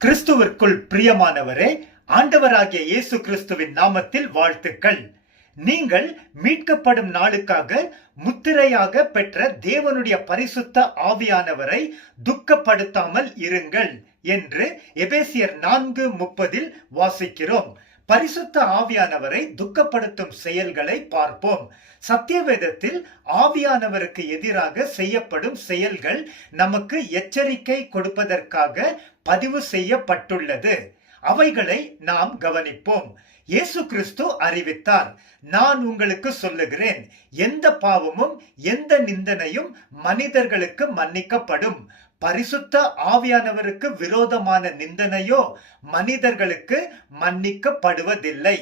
கிறிஸ்துவிற்குள் பிரியமானவரே, ஆண்டவராகிய இயேசு கிறிஸ்துவின் நாமத்தில் வாழ்த்துக்கள். நீங்கள் மீட்கப்படும் நாளுக்காக முத்திரையாக பெற்ற தேவனுடைய பரிசுத்த ஆவியானவரை துக்கப்படுத்தாமல் இருங்கள் என்று எபேசியர் 4:30 வாசிக்கிறோம். பரிசுத்த ஆவியானவரை துக்கப்படுத்தும் செயல்களை பார்ப்போம். சத்தியவேதத்தில் ஆவியானவருக்கு எதிராக செய்யப்படும் செயல்கள் நமக்கு எச்சரிக்கை கொடுப்பதற்காக பதிவு செய்யப்பட்டுள்ளது. அவைகளை நாம் கவனிப்போம். இயேசு கிறிஸ்து அறிவித்தார், நான் உங்களுக்கு சொல்லுகிறேன், எந்த பாவமும் எந்த நிந்தனையும் மனிதர்களுக்கு மன்னிக்கப்படும், பரிசுத்த ஆவியானவருக்கு விரோதமான நிந்தனையோ மனிதர்களுக்கு மன்னிக்கப்படுவதில்லை.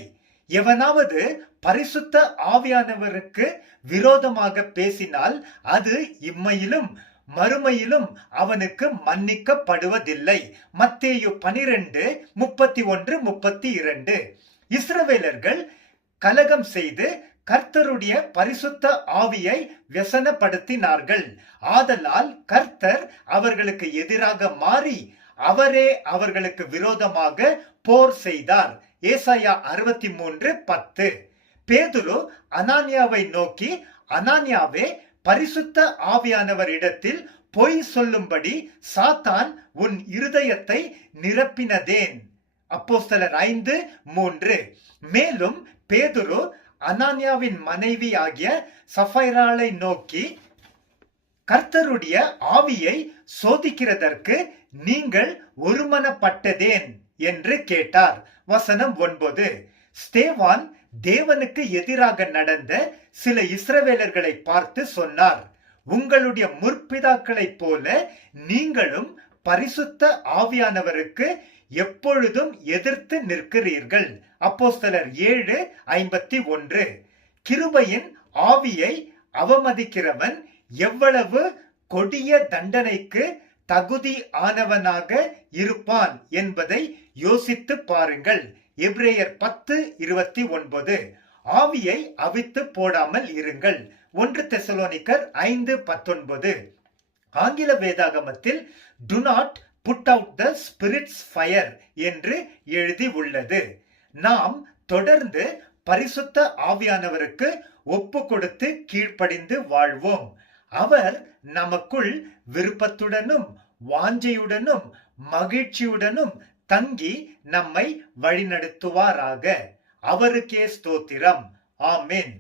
எவனாவது பரிசுத்த ஆவியானவருக்கு விரோதமாக பேசினால் அது இம்மையிலும் மறுமையிலும் அவனுக்கு மன்னிக்கப்படுவதில்லை. மத்தேயு 12:31-32. இஸ்ரவேலர்கள் கலகம் செய்து கர்த்தருடைய பரிசுத்த ஆவியை व्यसனப்படுத்தினார்கள். ஆதலால் கர்த்தர் அவர்களுக்கு எதிராக மாறி அவரே அவர்களுக்கு விரோதமாக போர் செய்தார். ஏசாயா 63:10. பேதுரு அனானியாவை நோக்கி, அனானியாவே, பரிசுத்த ஆவியானவர் இடத்தில் பொய் சொல்லும்படி சாத்தான் உன் இருதயத்தை நிரப்பினதேன். அப்போஸ்தலர் 5:3. மேலும் பேதுரு அனானியாவின் மனைவி ஆகிய சஃபைராளை நோக்கி, கர்த்தருடைய ஆவியை சோதிக்கிறதற்கு நீங்கள் ஒருமனப்பட்டதேன் என்று கேட்டார். வசனம் 9. ஸ்தேவான் தேவனுக்கு எதிராக நடந்த சில இஸ்ரவேலர்களை பார்த்து சொன்னார், உங்களுடைய முற்பிதாக்களைப் போல நீங்களும் பரிசுத்த ஆவியானவருக்கு எப்பொழுதும் எதிர்த்து நிற்கிறீர்கள். அப்போஸ்தலர் 7:51. கிருபையின் ஆவியை அவமதிக்கிறவன் எவ்வளவு கொடிய தண்டனைக்கு தகுதி ஆனவனாக இருப்பான் என்பதை யோசித்து பாருங்கள். எபிரேயர் 10:29. ஆவியை அவித்து போடாமல் இருங்கள். 1 தெசலோனிக்கர் 5:19. ஆங்கில வேதாகமத்தில் do not put out the spirit's fire என்று எழுதி உள்ளது. நாம் தொடர்ந்து பரிசுத்த ஆவியானவருக்கு ஒப்பு கொடுத்து கீழ்ப்படிந்து வாழ்வோம். அவர் நமக்குள் விருப்பத்துடனும் வாஞ்சையுடனும் மகிழ்ச்சியுடனும் தங்கி நம்மை வழிநடத்துவாராக. அவருக்கே ஸ்தோத்திரம். ஆமென்.